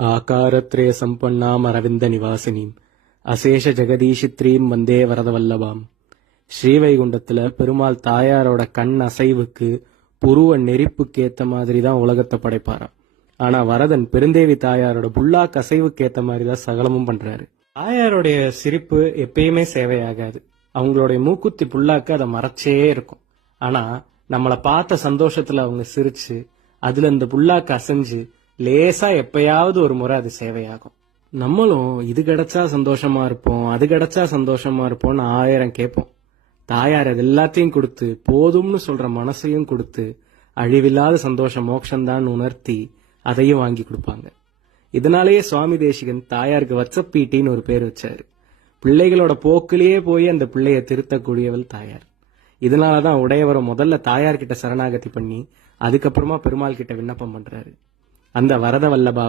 ஆகாரத்ரய சம்பன்னாம் அரவிந்த நிவாசினீம் அசேஷ ஜெகதீஷித்ரீம் வந்தே வரதவல்லபாம். ஸ்ரீவைகுண்டத்துல பெருமாள் தாயாரோட கண் அசைவுக்கு புருவ நெரிப்புக்கு ஏத்த மாதிரி தான் உலகத்தை படைப்பாராம். ஆனா வரதன் பெருந்தேவி தாயாரோட புல்லாக்கு அசைவுக்கு ஏத்த மாதிரி தான் சகலமும் பண்றாரு. தாயாருடைய சிரிப்பு எப்பயுமே சேவையாகாது. அவங்களுடைய மூக்குத்தி புல்லாக்கு அதை மறைச்சே இருக்கும். ஆனா நம்மளை பார்த்த சந்தோஷத்துல அவங்க சிரிச்சு அதுல இந்த புல்லாக்கு அசைஞ்சு லேசா எப்பயாவது ஒரு முறை அது சேவையாகும். நம்மளும் இது கிடைச்சா சந்தோஷமா இருப்போம், அது கிடைச்சா சந்தோஷமா இருப்போம்னு 1000 கேட்போம். தாயார் அது எல்லாத்தையும் கொடுத்து போதும்னு சொல்ற மனசையும் கொடுத்து அழிவில்லாத சந்தோஷம் மோட்சம்தான் உணர்த்தி அதையும் வாங்கி கொடுப்பாங்க. இதனாலேயே சுவாமி தேசிகன் தாயாருக்கு வச்சப்பீட்டின்னு ஒரு பேர் வச்சாரு. பிள்ளைகளோட போக்கிலேயே போய் அந்த பிள்ளைய திருத்தக்கூடியவள் தாயார். இதனாலதான் உடையவரை முதல்ல தாயார்கிட்ட சரணாகதி பண்ணி அதுக்கப்புறமா பெருமாள் கிட்ட விண்ணப்பம் பண்றாரு. அந்த வரத வல்லபாவ